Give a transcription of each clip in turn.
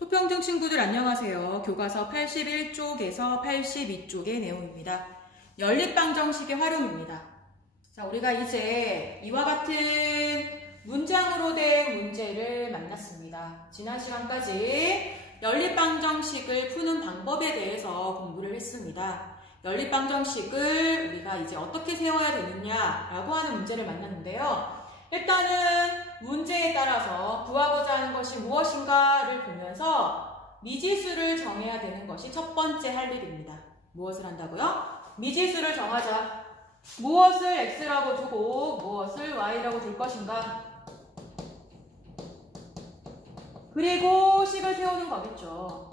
토평등 친구들 안녕하세요. 교과서 81쪽에서 82쪽의 내용입니다. 연립방정식의 활용입니다. 자, 우리가 이제 이와 같은 문장으로 된 문제를 만났습니다. 지난 시간까지 연립방정식을 푸는 방법에 대해서 공부를 했습니다. 연립방정식을 우리가 이제 어떻게 세워야 되느냐라고 하는 문제를 만났는데요. 일단은 문제에 따라서 구하고자 하는 것이 무엇인가를 보면서 미지수를 정해야 되는 것이 첫 번째 할 일입니다. 무엇을 한다고요? 미지수를 정하자. 무엇을 x라고 두고 무엇을 y라고 둘 것인가? 그리고 식을 세우는 거겠죠.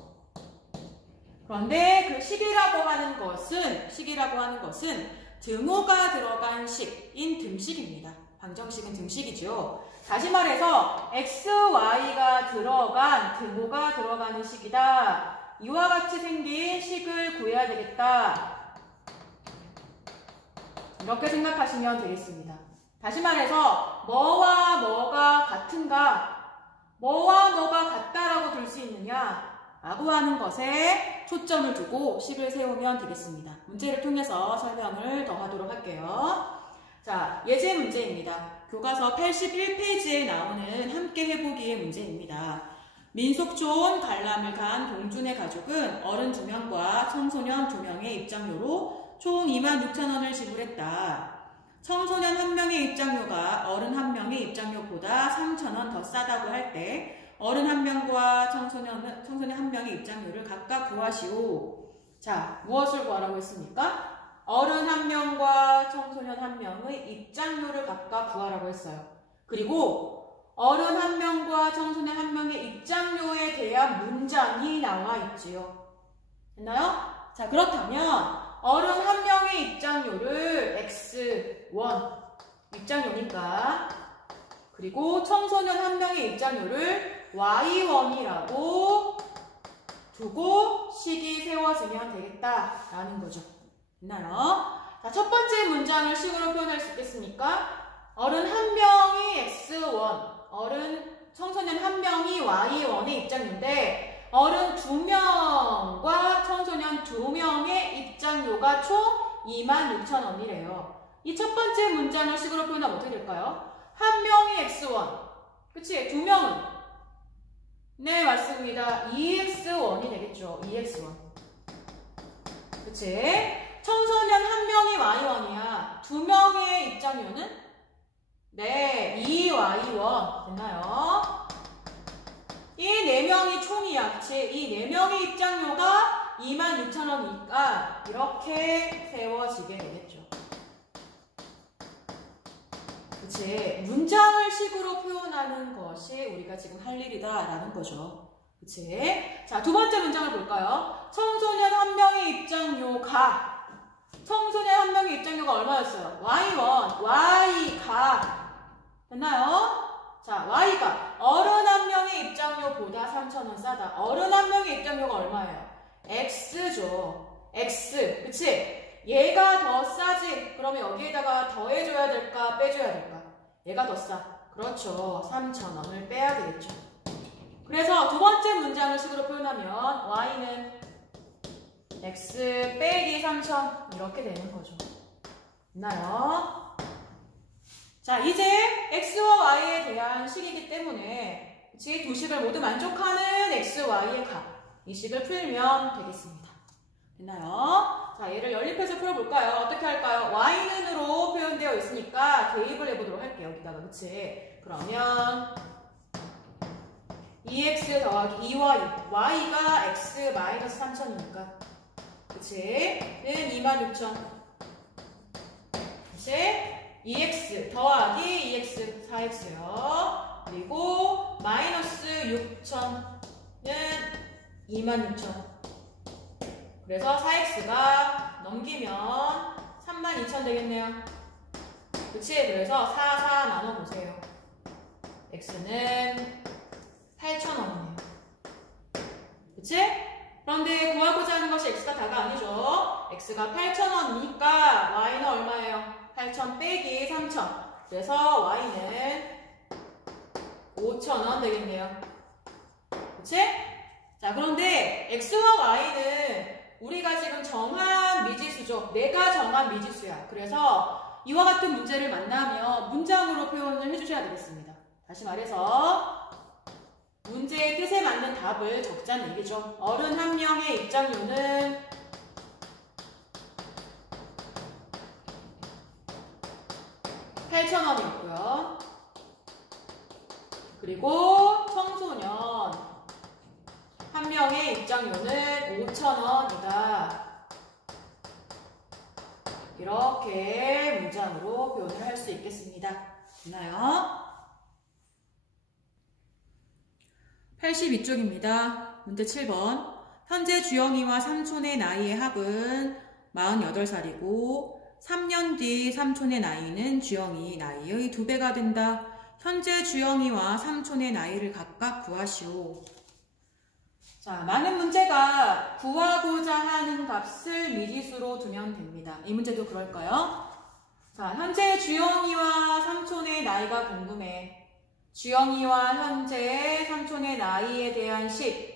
그런데 그 식이라고 하는 것은 등호가 들어간 식인 등식입니다. 방정식은 등식이죠. 다시 말해서 x, y가 들어간 등호가 들어가는 식이다. 이와 같이 생긴 식을 구해야 되겠다. 이렇게 생각하시면 되겠습니다. 다시 말해서 뭐와 뭐가 같은가? 뭐와 뭐가 같다라고 둘 수 있느냐? 라고 하는 것에 초점을 두고 식을 세우면 되겠습니다. 문제를 통해서 설명을 더 하도록 할게요. 자, 예제 문제입니다. 교과서 81페이지에 나오는 함께 해보기의 문제입니다. 민속촌 관람을 간 동준의 가족은 어른 2명과 청소년 2명의 입장료로 총 26,000원을 지불했다. 청소년 1명의 입장료가 어른 1명의 입장료보다 3,000원 더 싸다고 할 때 어른 1명과 청소년 1명의 입장료를 각각 구하시오. 자, 무엇을 구하라고 했습니까? 어른 1명과 청소년 1명의 입장료를 각각 구하라고 했어요. 그리고 어른 1명과 청소년 1명의 입장료에 대한 문장이 나와 있지요. 됐나요? 자, 그렇다면 어른 1명의 입장료를 x1 입장료니까, 그리고 청소년 1명의 입장료를 y1이라고 두고 식이 세워지면 되겠다라는 거죠. 됐나요? 자, 첫 번째 문장을 식으로 표현할 수 있겠습니까? 어른 1명이 x1, 청소년 1명이 y1의 입장료인데 어른 2명과 청소년 2명의 입장료가 총 26,000원이래요. 이 첫 번째 문장을 식으로 표현하면 어떻게 될까요? 1명이 x1, 그치? 2명은? 네, 맞습니다. 2x1이 되겠죠. 2x1. 그치? 청소년 1명이 y1이야. 2명의 입장료는? 네, 2y1. 됐나요? 이 4명이 총이야. 그치? 이 4명의 입장료가 26,000원이니까 이렇게 세워지게 되겠죠. 그치? 문장을 식으로 표현하는 것이 우리가 지금 할 일이다 라는 거죠. 그치? 자, 두 번째 문장을 볼까요? 청소년 1명의 입장료가, 청소년 1명의 입장료가 얼마였어요? y1, y가, 됐나요? 자, y가 어른 1명의 입장료보다 3,000원 싸다. 어른 1명의 입장료가 얼마예요? x죠. x. 그치? 얘가 더 싸지? 그러면 여기에다가 더해줘야 될까? 빼줘야 될까? 얘가 더 싸. 그렇죠. 3,000원을 빼야 되겠죠. 그래서 두 번째 문장을 식으로 표현하면 y는 x 빼기 3,000 이렇게 되는 거죠. 있나요? 자, 이제 x와 y에 대한 식이기 때문에 그치? 두 식을 모두 만족하는 x, y의 값, 이 식을 풀면 되겠습니다. 됐나요? 자, 얘를 연립해서 풀어볼까요? 어떻게 할까요? y는으로 표현되어 있으니까 대입을 해보도록 할게요. 여기다가, 그치? 그러면 2x 더하기 2y, y가 x 마이너스 3,000이니까, 그치? 는 26,000. 그치? 2x 더하기 2x 4x요. 그리고 마이너스 6,000은 26,000. 그래서 4x가 넘기면 32,000 되겠네요. 그치? 그래서 4, 4 나눠보세요. x는 8,000원이네요. 그치? 그런데 구하고자 하는 것이 x가 다가 아니죠. x가 8,000원이니까 y는 얼마예요? 8,000 빼기 3,000. 그래서 y는 5,000원 되겠네요. 그치? 자, 그런데 x와 y는 우리가 지금 정한 미지수죠. 내가 정한 미지수야. 그래서 이와 같은 문제를 만나면 문장으로 표현을 해주셔야 되겠습니다. 다시 말해서 문제의 뜻에 맞는 답을 적자는 얘기죠. 어른 한 명의 입장료는 8,000원이었고요. 그리고 청소년 한 명의 입장료는 5,000원이다. 이렇게 문장으로 표현을 할 수 있겠습니다. 됐나요? 82쪽입니다. 문제 7번. 현재 주영이와 삼촌의 나이의 합은 48살이고 3년 뒤 삼촌의 나이는 주영이 나이의 2배가 된다. 현재 주영이와 삼촌의 나이를 각각 구하시오. 자, 많은 문제가 구하고자 하는 값을 미지수로 두면 됩니다. 이 문제도 그럴까요? 자, 현재 주영이와 삼촌의 나이가 궁금해. 주영이와 현재 삼촌의 나이에 대한 식.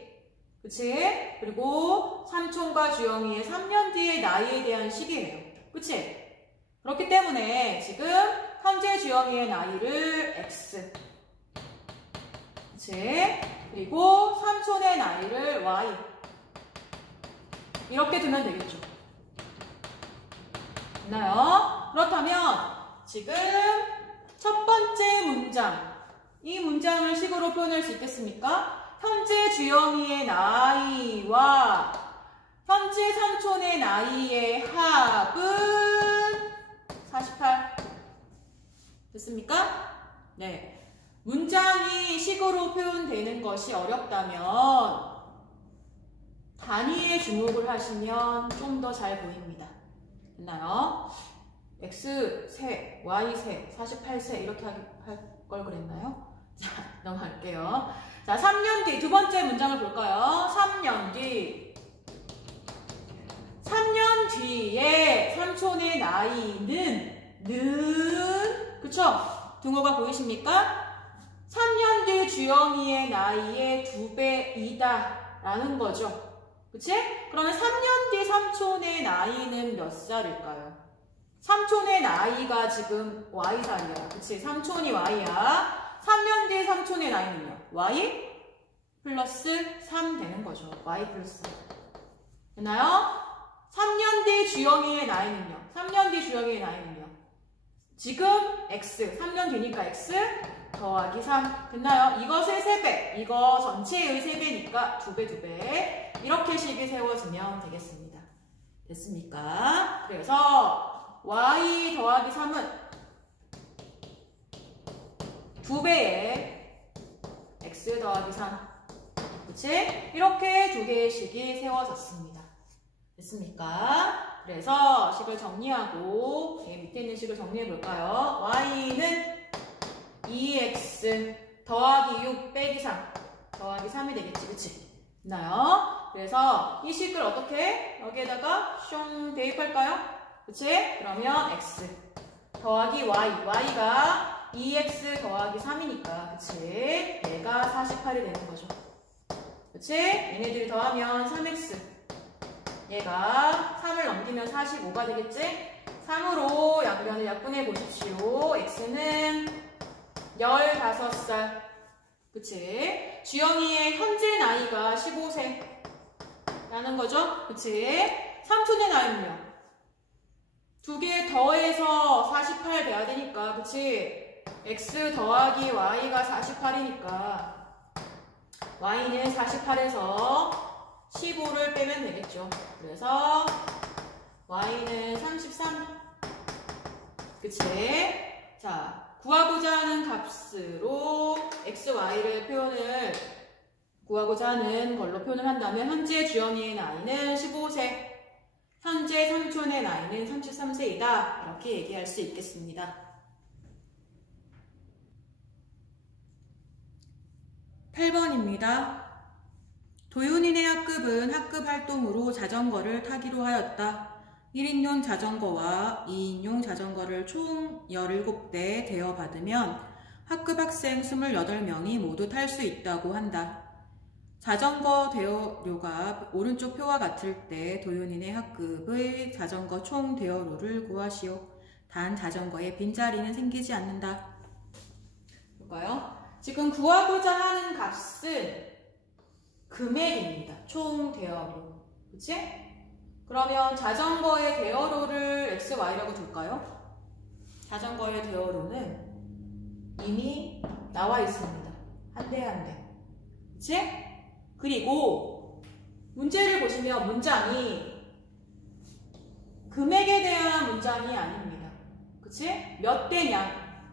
그치? 그리고 삼촌과 주영이의 3년 뒤의 나이에 대한 식이에요. 그치? 그렇기 때문에 지금 현재 주영이의 나이를 x. 그치? 그리고 삼촌의 나이를 y. 이렇게 두면 되겠죠. 됐나요? 그렇다면 지금 첫 번째 문장. 이 문장을 식으로 표현할 수 있겠습니까? 현재 주영이의 나이와 현재 삼촌의 나이의 합은 48. 됐습니까? 네. 문장이 식으로 표현되는 것이 어렵다면 단위에 주목을 하시면 좀 더 잘 보입니다. 됐나요? X세, Y세, 48세 이렇게 할 걸 그랬나요? 자, 넘어갈게요. 자, 3년 뒤 두 번째 문장을 볼까요? 3년 뒤. 3년 뒤에 삼촌의 나이는 그쵸? 등호가 보이십니까? 3년 뒤 주영이의 나이의 2배이다 라는 거죠. 그치? 그러면 3년 뒤 삼촌의 나이는 몇 살일까요? 삼촌의 나이가 지금 Y살이야. 그치? 삼촌이 Y야. 3년 뒤 삼촌의 나이는요? Y 플러스 3 되는 거죠. Y 플러스 3. 됐나요? 3년 뒤 주영이의 나이는요? 3년 뒤 주영이의 나이는요? 지금 X. 3년 뒤니까 X 더하기 3. 됐나요? 이것의 3배. 이거 전체의 3배니까 2배. 이렇게 식이 세워지면 되겠습니다. 됐습니까? 그래서 Y 더하기 3은 2배의 X 더하기 3. 그치? 이렇게 두 개의 식이 세워졌습니다. 됐습니까? 그래서 식을 정리하고 밑에 있는 식을 정리해 볼까요? Y는 2x 더하기 6 빼기 3 더하기 3이 되겠지. 그치? 있나요? 그래서 이 식을 어떻게 여기에다가 숑 대입할까요? 그치? 그러면 x 더하기 y. y가 2x 더하기 3이니까 그치? 얘가 48이 되는 거죠. 그치? 얘네들이 더하면 3x. 얘가 3을 넘기면 45가 되겠지? 3으로 양변을 약분해 보십시오. x는 15살. 그치? 주영이의 현재 나이가 15세. 라는 거죠? 그치? 삼촌의 나이는요? 2개 더해서 48 돼야 되니까. 그치? x 더하기 y가 48이니까. y는 48에서 15를 빼면 되겠죠. 그래서 y는 33. 그치? 자, 구하고자 하는 값으로 x, y를 구하고자 하는 걸로 표현을 한다면 현재 주영이의 나이는 15세, 현재 삼촌의 나이는 33세이다. 이렇게 얘기할 수 있겠습니다. 8번입니다. 도윤이네 학급은 학급 활동으로 자전거를 타기로 하였다. 1인용 자전거와 2인용 자전거를 총 17대 대여받으면 학급 학생 28명이 모두 탈 수 있다고 한다. 자전거 대여료가 오른쪽 표와 같을 때 도윤이네 학급의 자전거 총 대여료를 구하시오. 단 자전거에 빈자리는 생기지 않는다. 볼까요? 지금 구하고자 하는 값은 금액입니다. 총 대여료. 그치? 그러면 자전거의 대여료를 XY라고 둘까요? 자전거의 대여료는 이미 나와 있습니다. 한 대 한 대. 그치? 그리고 문제를 보시면 문장이 금액에 대한 문장이 아닙니다. 그치? 몇 대냐,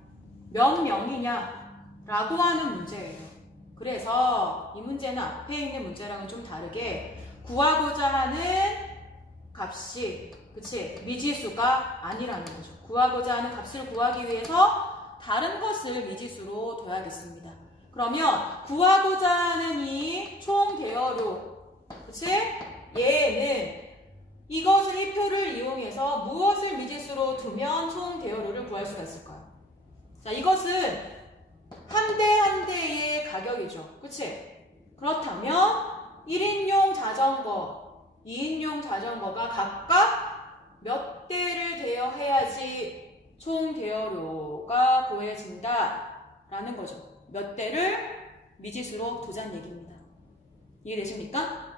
몇 명이냐 라고 하는 문제예요. 그래서 이 문제는 앞에 있는 문제랑은 좀 다르게 구하고자 하는 값이 그치? 미지수가 아니라는 거죠. 구하고자 하는 값을 구하기 위해서 다른 것을 미지수로 둬야겠습니다. 그러면 구하고자 하는 이 총 대여료, 그치? 얘는 이것을 이 표를 이용해서 무엇을 미지수로 두면 총 대여료를 구할 수가 있을까요? 자, 이것은 한 대 한 대의 가격이죠. 그치? 그렇다면 1인용 자전거, 2인용 자전거가 각각 몇 대를 대여해야지 총 대여료가 구해진다 라는 거죠. 몇 대를 미지수로 두자는 얘기입니다. 이해되십니까?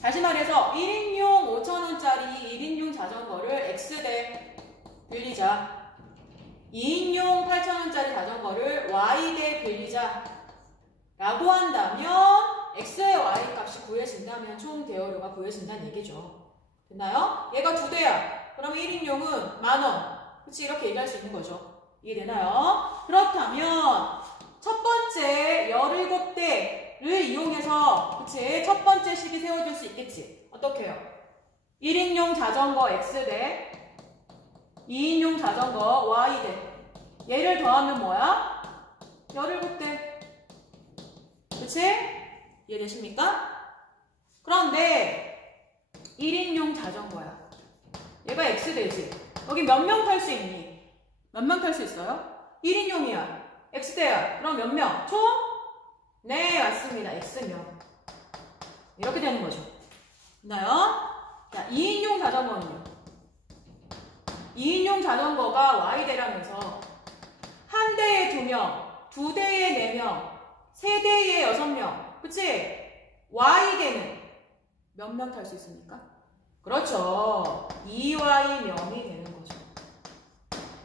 다시 말해서 1인용 5,000원짜리 1인용 자전거를 X대 빌리자. 2인용 8,000원짜리 자전거를 Y대 빌리자 라고 한다면 X의 Y 값이 구해진다면 총 대여료가 구해진다는 얘기죠. 됐나요? 얘가 2대야. 그러면 1인용은 10,000원. 그치? 이렇게 얘기할 수 있는 거죠. 이해되나요? 그렇다면 첫 번째 17대를 이용해서 그치? 첫 번째 식이 세워질 수 있겠지. 어떻게 해요? 1인용 자전거 X대 2인용 자전거 Y대 얘를 더하면 뭐야? 17대. 그치? 이해되십니까? 그런데 1인용 자전거야. 얘가 X대지. 여기 몇 명 탈 수 있니? 몇 명 탈 수 있어요? 1인용이야. X대야. 그럼 몇 명? 총? 네, 맞습니다. X명. 이렇게 되는 거죠. 됐나요? 자, 2인용 자전거는요. 2인용 자전거가 Y대라면서 한 대에 2명, 2대에 4명, 3대에 6명. 그치? Y대는 몇 명 탈 수 있습니까? 그렇죠. 2Y명이 되는 거죠.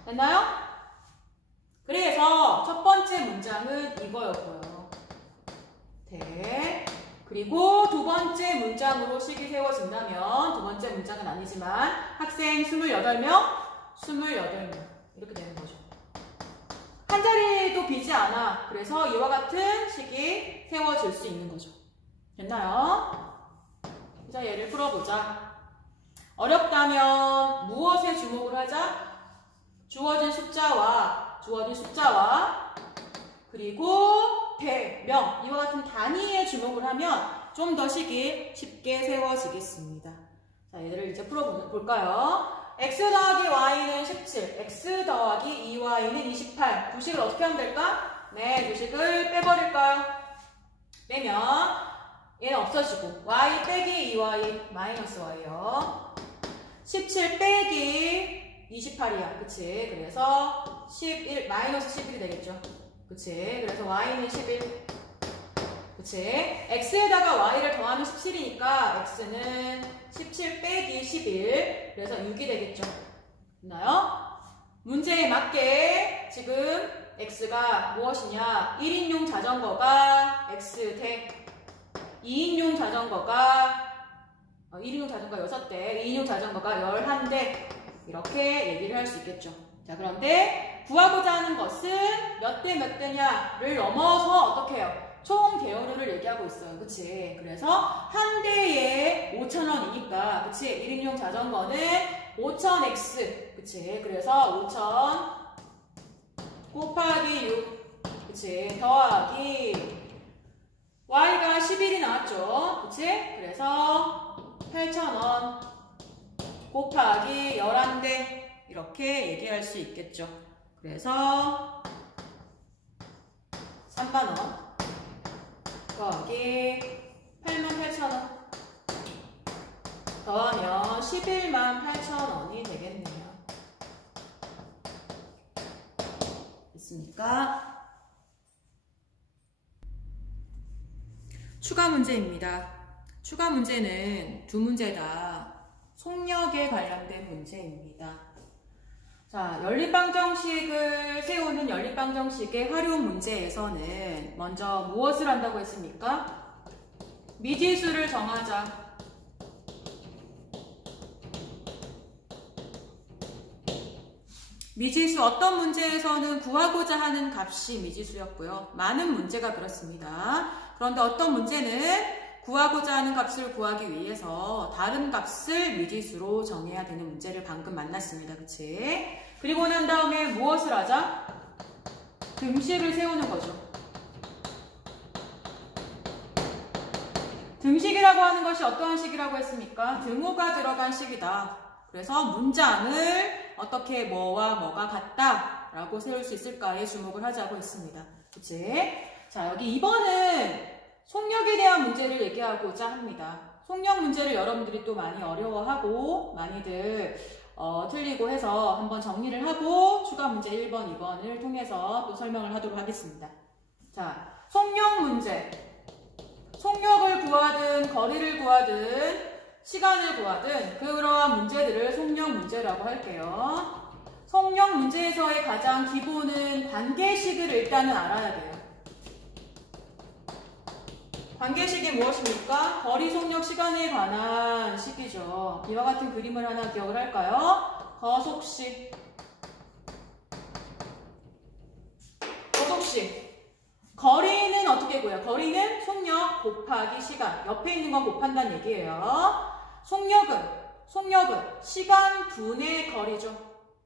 됐나요? 그래서 첫 번째 문장은 이거였고요. 대. 그리고 두 번째 문장으로 식이 세워진다면 두 번째 문장은 아니지만 학생 28명, 28명 이렇게 되는 거죠. 한 자리도 비지 않아. 그래서 이와 같은 식이 세워질 수 있는 거죠. 됐나요? 자, 예를 풀어보자. 어렵다면 무엇에 주목을 하자? 주어진 숫자와 그리고 대, 명 이와 같은 단위에 주목을 하면 좀 더 식이 쉽게 세워지겠습니다. 자, 얘를 이제 풀어볼까요? x 더하기 y는 17, x 더하기 2y는 28. 두 식을 어떻게 하면 될까? 네, 두 식을 빼버릴까요? 빼면 얘는 없어지고 y 빼기 2y 마이너스 y요. 17 빼기 28이야. 그치? 그래서 11 마이너스 11이 되겠죠. 그치? 그래서 y는 11. 그치? x에다가 y를 더하면 17이니까 x는 17 빼기 11. 그래서 6이 되겠죠. 됐나요? 문제에 맞게 지금 x가 무엇이냐? 1인용 자전거가 x대, 2인용 자전거가 1인용 자전거가 6대, 2인용 자전거가 11대 이렇게 얘기를 할 수 있겠죠. 자, 그런데 구하고자 하는 것은 몇 대 몇 대냐를 넘어서 어떻게 해요? 총 대여료를 얘기하고 있어요. 그치? 그래서 한 대에 5,000원이니까 그치? 1인용 자전거는 5,000x 그치? 그래서 5,000 곱하기 6 그치? 더하기 y가 11이 나왔죠. 그치? 그래서 8,000원 곱하기 11대 이렇게 얘기할 수 있겠죠. 그래서 3만원 더하기 88,000원 더하면 118,000원이 되겠네요. 됐습니까? 추가 문제입니다. 추가 문제는 두 문제 다 속력에 관련된 문제입니다. 자, 연립방정식을 세우는 연립방정식의 활용 문제에서는 먼저 무엇을 한다고 했습니까? 미지수를 정하자. 미지수, 어떤 문제에서는 구하고자 하는 값이 미지수였고요. 많은 문제가 그렇습니다. 그런데 어떤 문제는 구하고자 하는 값을 구하기 위해서 다른 값을 미지수로 정해야 되는 문제를 방금 만났습니다. 그치? 그리고 난 다음에 무엇을 하자? 등식을 세우는 거죠. 등식이라고 하는 것이 어떠한 식이라고 했습니까? 등호가 들어간 식이다. 그래서 문장을 어떻게 뭐와 뭐가 같다 라고 세울 수 있을까에 주목을 하자고 했습니다. 그치? 자, 여기 2번은 속력에 대한 문제를 얘기하고자 합니다. 속력 문제를 여러분들이 또 많이 어려워하고 많이들 틀리고 해서 한번 정리를 하고 추가 문제 1번, 2번을 통해서 또 설명을 하도록 하겠습니다. 자, 속력 문제. 속력을 구하든 거리를 구하든 시간을 구하든 그러한 문제들을 속력 문제라고 할게요. 속력 문제에서의 가장 기본은 관계식을 일단은 알아야 돼요. 관계식이 무엇입니까? 거리, 속력, 시간에 관한 식이죠. 이와 같은 그림을 하나 기억을 할까요? 거속식. 거속식. 거리는 어떻게 구해요? 거리는 속력 곱하기 시간. 옆에 있는 건 곱한다는 얘기예요. 속력은 시간 분의 거리죠.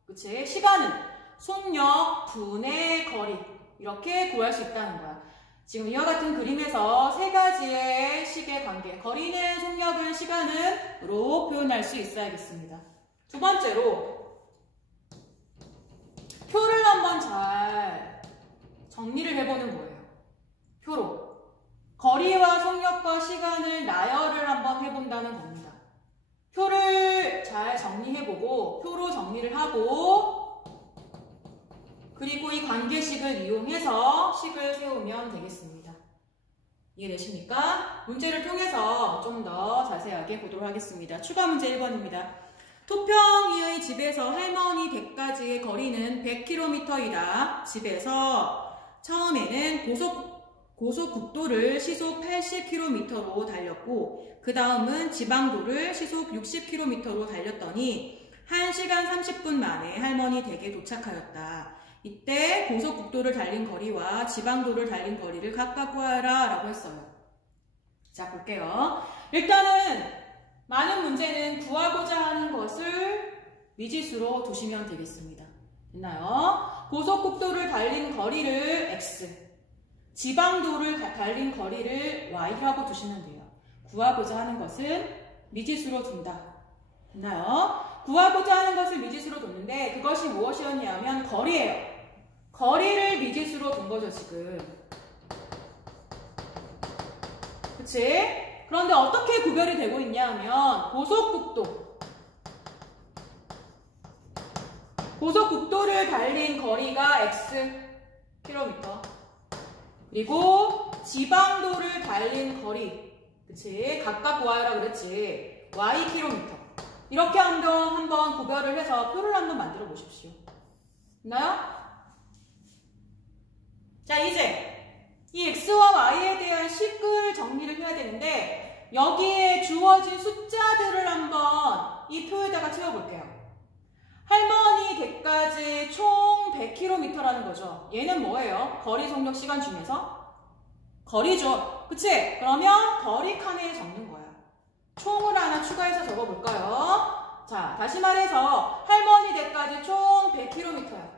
그치? 시간은 속력 분의 거리. 이렇게 구할 수 있다는 거야. 지금 이와 같은 그림에서 세 가지의 식의 관계, 거리는, 속력은, 시간은으로 표현할 수 있어야겠습니다. 두 번째로 표를 한번 잘 정리를 해보는 거예요. 표로 거리와 속력과 시간을 나열을 한번 해본다는 겁니다. 표를 잘 정리해보고 표로 정리를 하고 그리고 이 관계식을 이용해서 식을 세우면 되겠습니다. 이해되십니까? 문제를 통해서 좀 더 자세하게 보도록 하겠습니다. 추가 문제 1번입니다. 토평이의 집에서 할머니 댁까지의 거리는 100km이다. 집에서 처음에는 고속국도를 시속 80km로 달렸고 그 다음은 지방도를 시속 60km로 달렸더니 1시간 30분 만에 할머니 댁에 도착하였다. 이때 고속국도를 달린 거리와 지방도를 달린 거리를 각각 구하라 라고 했어요. 자, 볼게요. 일단은 많은 문제는 구하고자 하는 것을 미지수로 두시면 되겠습니다. 됐나요? 고속국도를 달린 거리를 X, 지방도를 달린 거리를 Y라고 두시면 돼요. 구하고자 하는 것은 미지수로 둔다. 됐나요? 구하고자 하는 것을 미지수로 뒀는데 그것이 무엇이었냐면 거리예요. 거리를 미지수로 둔 거죠, 지금. 그치? 그런데 어떻게 구별이 되고 있냐면 고속국도를 달린 거리가 X 킬로미터 그리고 지방도를 달린 거리 그치? 각각 구하여라 그랬지. Y 킬로미터 이렇게 한번 구별을 해서 표를 한번 만들어 보십시오. 됐나요? 자, 이제 이 X와 Y에 대한 식을 정리를 해야 되는데 여기에 주어진 숫자들을 한번 이 표에다가 채워볼게요. 할머니 댁까지 총 100km라는 거죠. 얘는 뭐예요? 거리, 속력, 시간 중에서? 거리죠. 그치? 그러면 거리 칸에 적는 거야. 총을 하나 추가해서 적어볼까요? 자, 다시 말해서 할머니 댁까지 총 100km야.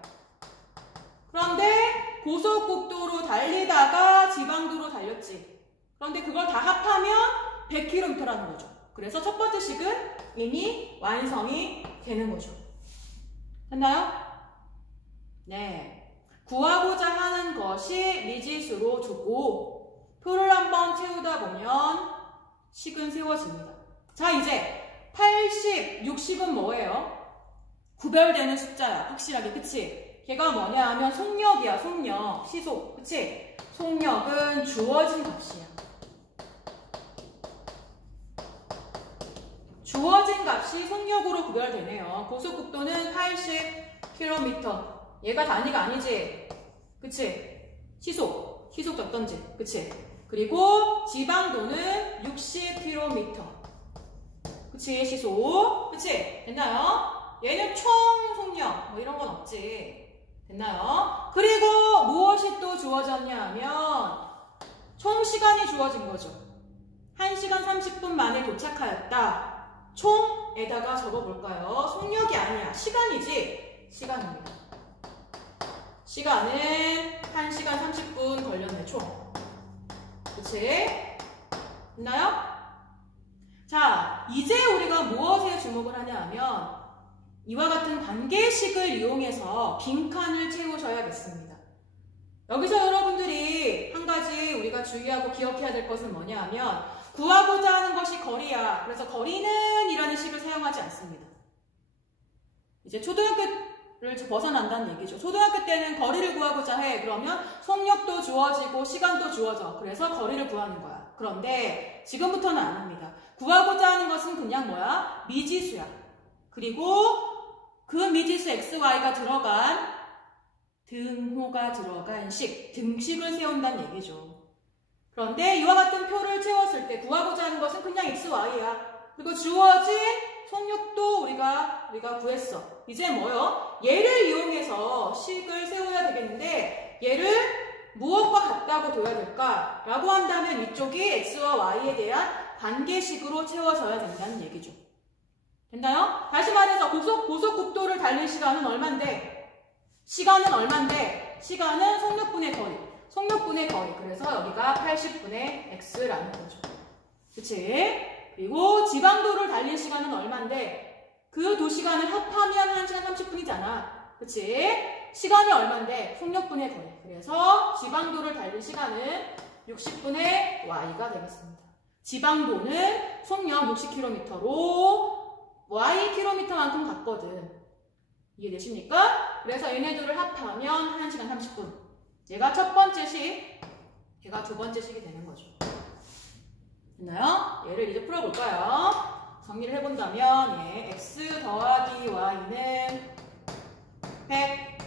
그런데 고속국도로 달리다가 지방도로 달렸지. 그런데 그걸 다 합하면 100km라는 거죠. 그래서 첫 번째 식은 이미 완성이 되는 거죠. 됐나요? 네. 구하고자 하는 것이 미지수로 두고 표를 한번 세우다 보면 식은 세워집니다. 자, 이제 80, 60은 뭐예요? 구별되는 숫자야. 확실하게. 그치? 걔가 뭐냐 하면 속력이야. 속력. 시속. 그치? 속력은 주어진 값이야. 주어진 값이 속력으로 구별되네요. 고속국도는 80km. 얘가 단위가 아니지? 그치? 시속. 시속 적던지. 그치? 그리고 지방도는 60km. 그치? 시속. 그치? 됐나요? 얘는 총 속력. 뭐 이런 건 없지. 됐나요? 그리고 무엇이 또 주어졌냐 하면 총 시간이 주어진 거죠. 1시간 30분 만에 도착하였다. 총에다가 적어볼까요? 속력이 아니야. 시간이지? 시간입니다. 시간은 1시간 30분 걸렸네, 총. 그치? 됐나요? 자, 이제 우리가 무엇에 주목을 하냐 하면 이와 같은 관계식을 이용해서 빈칸을 채우셔야겠습니다. 여기서 여러분들이 한 가지 우리가 주의하고 기억해야 될 것은 뭐냐 하면 구하고자 하는 것이 거리야. 그래서 거리는 이라는 식을 사용하지 않습니다. 이제 초등학교를 벗어난다는 얘기죠. 초등학교 때는 거리를 구하고자 해. 그러면 속력도 주어지고 시간도 주어져. 그래서 거리를 구하는 거야. 그런데 지금부터는 안 합니다. 구하고자 하는 것은 그냥 뭐야? 미지수야. 그리고 그 미지수 xy가 들어간 등호가 들어간 식, 등식을 세운다는 얘기죠. 그런데 이와 같은 표를 채웠을 때 구하고자 하는 것은 그냥 x, y야. 그리고 주어진 속력도 우리가 구했어. 이제 뭐요? 얘를 이용해서 식을 세워야 되겠는데 얘를 무엇과 같다고 둬야 될까? 라고 한다면 이쪽이 x와 y에 대한 관계식으로 채워져야 된다는 얘기죠. 됐나요? 다시 말해서 고속국도를 달릴 시간은 얼만데? 시간은 얼만데? 시간은 속력분의 거리. 속력분의 거리. 그래서 여기가 80분의 x라는 거죠. 그치? 그리고 지방도를 달릴 시간은 얼만데? 그 도시간을 합하면 1시간 30분이잖아. 그치? 시간이 얼만데? 속력분의 거리. 그래서 지방도를 달릴 시간은 60분의 y가 되겠습니다. 지방도는 속력 60km로 ykm만큼 갔거든. 이해되십니까? 그래서 얘네들을 합하면 1시간 30분. 얘가 첫 번째 식, 얘가 두 번째 식이 되는 거죠. 됐나요? 얘를 이제 풀어볼까요? 정리를 해본다면 얘 x 더하기 y는 100,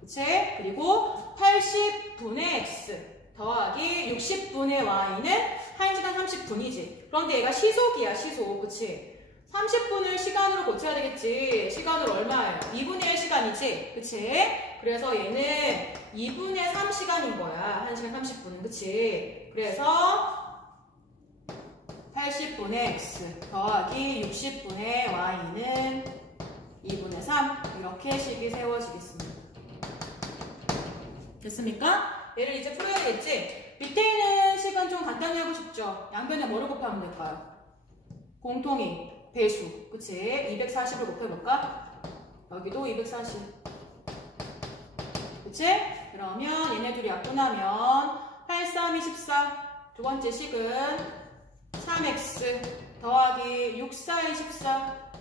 그치? 그리고 80분의 x 더하기 60분의 y는 1시간 30분이지. 그런데 얘가 시속이야, 시속. 그치? 30분을 시간으로 고쳐야 되겠지. 시간으로 얼마예요? 2분의 1 시간이지. 그치? 그래서 얘는 2분의 3시간인 거야. 1시간 30분은. 그치? 그래서 80분의 x 더하기 60분의 y는 2분의 3. 이렇게 식이 세워지겠습니다. 됐습니까? 얘를 이제 풀어야겠지? 밑에 있는 식은 좀 간단히 하고 싶죠? 양변에 뭐를 곱하면 될까요? 공통이 배수. 그치? 240을 곱해볼까? 여기도 240. 그치? 그러면 얘네들이 약분하면 8, 3, 24. 두 번째 식은 3x 더하기 6, 4, 24.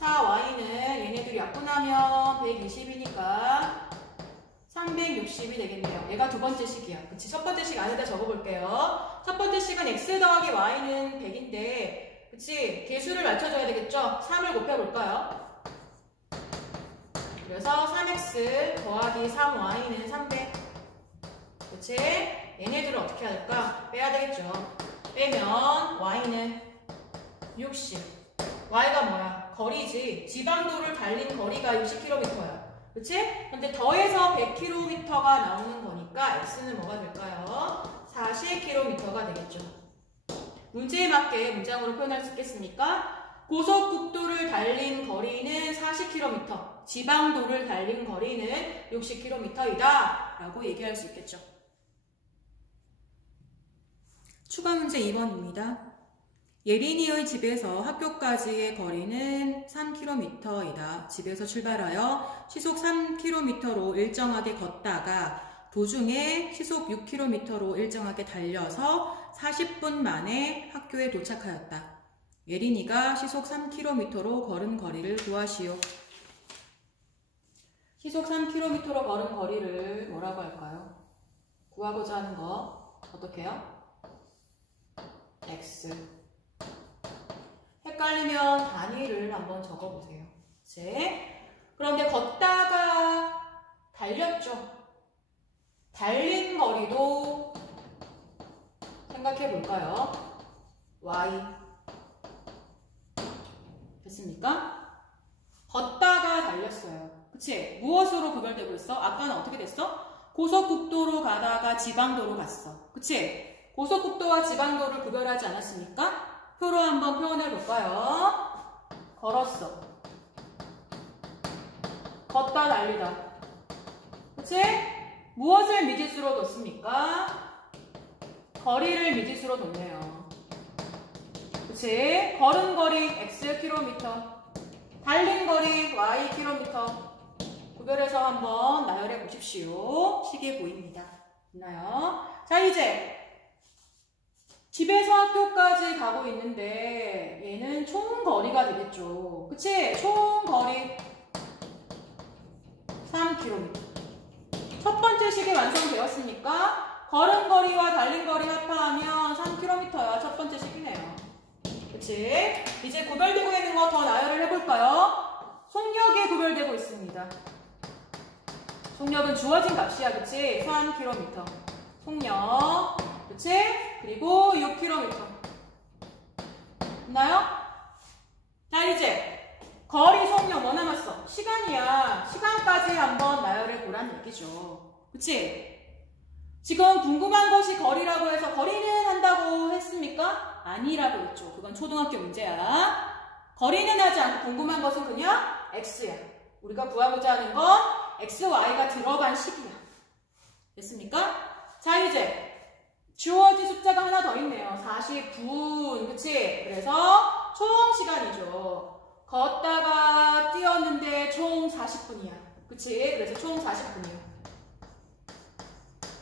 4y는 얘네들이 약분하면 120이니까 360이 되겠네요. 얘가 두 번째 식이야. 그치? 첫 번째 식 안에다 적어볼게요. 첫 번째 식은 x 더하기 y는 100인데 그치? 개수를 맞춰줘야 되겠죠? 3을 곱해볼까요? 그래서 3x 더하기 3y는 300. 그치? 얘네들을 어떻게 해야 될까? 빼야 되겠죠? 빼면 y는 60. y가 뭐야? 거리지. 지방도를 달린 거리가 60km야. 그치? 근데 더해서 100km가 나오는 거니까 x는 뭐가 될까요? 40km가 되겠죠. 문제에 맞게 문장으로 표현할 수 있겠습니까? 고속국도를 달린 거리는 40km, 지방도를 달린 거리는 60km이다 라고 얘기할 수 있겠죠. 추가 문제 2번입니다. 예린이의 집에서 학교까지의 거리는 3km이다. 집에서 출발하여 시속 3km로 일정하게 걷다가 도중에 시속 6km로 일정하게 달려서 40분 만에 학교에 도착하였다. 예린이가 시속 3km로 걸은 거리를 구하시오. 시속 3km로 걸은 거리를 뭐라고 할까요? 구하고자 하는 거 어떻게 해요? x. 헷갈리면 단위를 한번 적어보세요. 그런데 걷다가 달렸죠. 달린 거리도 생각해 볼까요? y. 됐습니까? 걷다가 달렸어요. 그치? 무엇으로 구별되고 있어? 아까는 어떻게 됐어? 고속국도로 가다가 지방도로 갔어. 그치? 고속국도와 지방도를 구별하지 않았습니까? 표로 한번 표현해 볼까요? 걸었어. 걷다 달리다. 그치? 무엇을 미지수로 뒀습니까? 거리를 미지수로 뒀네요. 그치? 걸은 거리 x km, 달린 거리 y km. 구별해서 한번 나열해 보십시오. 식이 보입니다. 있나요? 자, 이제 집에서 학교까지 가고 있는데 얘는 총 거리가 되겠죠. 그치? 총 거리 3km. 첫 번째 식이 완성되었으니까 걸은 거리와 달린 거리 합하면 3km야. 첫 번째 식이네요. 그치? 이제 구별되고 있는 거 더 나열을 해볼까요? 속력이 구별되고 있습니다. 속력은 주어진 값이야. 그치? 3km. 속력. 그치? 그리고 6km. 있나요? 자, 이제 거리, 속력 뭐 남았어? 시간이야. 시간까지 한번 나열해 보란 얘기죠. 그치? 지금 궁금한 것이 거리라고 해서 거리는 한다고 했습니까? 아니라고 했죠. 그건 초등학교 문제야. 거리는 하지 않고 궁금한 것은 그냥 x야. 우리가 구하고자 하는 건 x, y가 들어간 식이야. 됐습니까? 자, 이제 주어진 숫자가 하나 더 있네요. 40분. 그치? 그래서 총 시간이죠. 걷다가 뛰었는데 총 40분이야. 그치? 그래서 총 40분이야.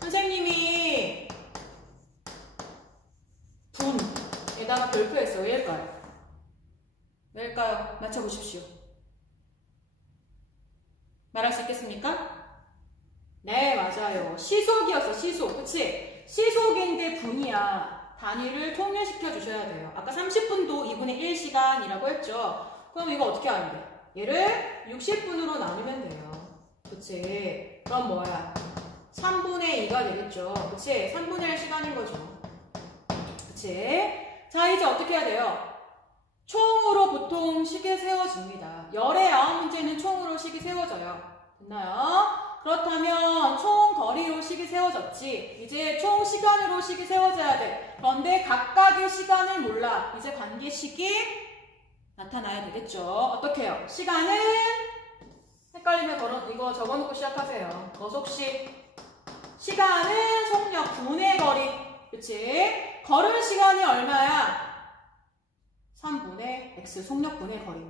선생님이 분에다가 별표했어요. 왜일까요? 왜일까요? 맞춰보십시오. 말할 수 있겠습니까? 네, 맞아요. 시속이었어, 시속. 그치? 시속인데 분이야. 단위를 통일시켜 주셔야 돼요. 아까 30분도 2분의 1시간이라고 했죠? 그럼 이거 어떻게 하면 돼? 얘를 60분으로 나누면 돼요. 그치? 그럼 뭐야? 3분의 2가 되겠죠? 그치? 3분의 1 시간인 거죠. 그치? 자, 이제 어떻게 해야 돼요? 총으로 보통 식이 세워집니다. 열의 9문제는 총으로 식이 세워져요. 됐나요? 그렇다면 총 거리로 식이 세워졌지. 이제 총 시간으로 식이 세워져야 돼. 그런데 각각의 시간을 몰라. 이제 관계식이 나타나야 되겠죠. 어떻게 해요? 시간은 헷갈리면 이거 적어놓고 시작하세요. 거속식. 시간은 속력 분의 거리. 그치? 걸은 시간이 얼마야? 3분의 x 속력 분의 거리.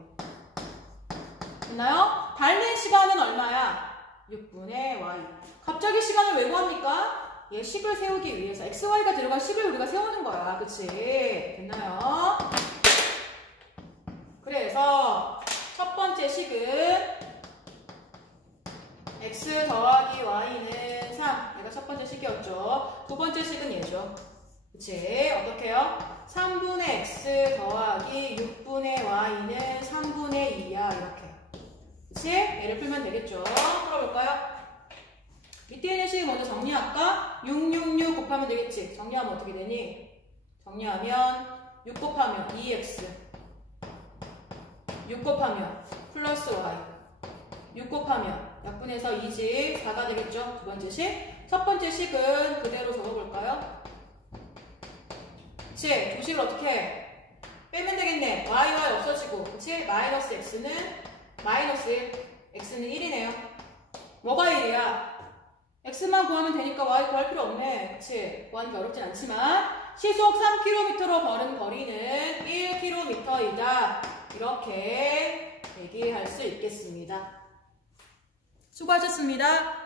됐나요? 달린 시간은 얼마야? 6분의 y. 갑자기 시간을 왜 구합니까? 얘 식을 세우기 위해서 x, y가 들어간 식을 우리가 세우는 거야. 그치? 됐나요? 그래서 첫 번째 식은 x 더하기 y는 3. 얘가 첫 번째 식이었죠. 두 번째 식은 얘죠. 그치? 어떻게 해요? 3분의 x 더하기 6분의 y는 3분의 2야. 이렇게. 그치? 얘를 풀면 되겠죠. 풀어볼까요? 밑에 있는 식 먼저 정리할까? 666 곱하면 되겠지? 정리하면 어떻게 되니? 정리하면 6 곱하면 2x 6 곱하면 플러스 y 6 곱하면 약분해서 2집 4가 되겠죠? 두 번째 식. 첫 번째 식은 그대로 적어볼까요? 그치? 두 식을 어떻게 해? 빼면 되겠네. y 없어지고, 그치? 마이너스 x는 마이너스 1, x는 1이네요. 뭐가 1이야? x만 구하면 되니까 y 구할 필요 없네. 그치? 구하는 게 어렵진 않지만 시속 3km로 걸은 거리는 1km이다. 이렇게 얘기할 수 있겠습니다. 수고하셨습니다.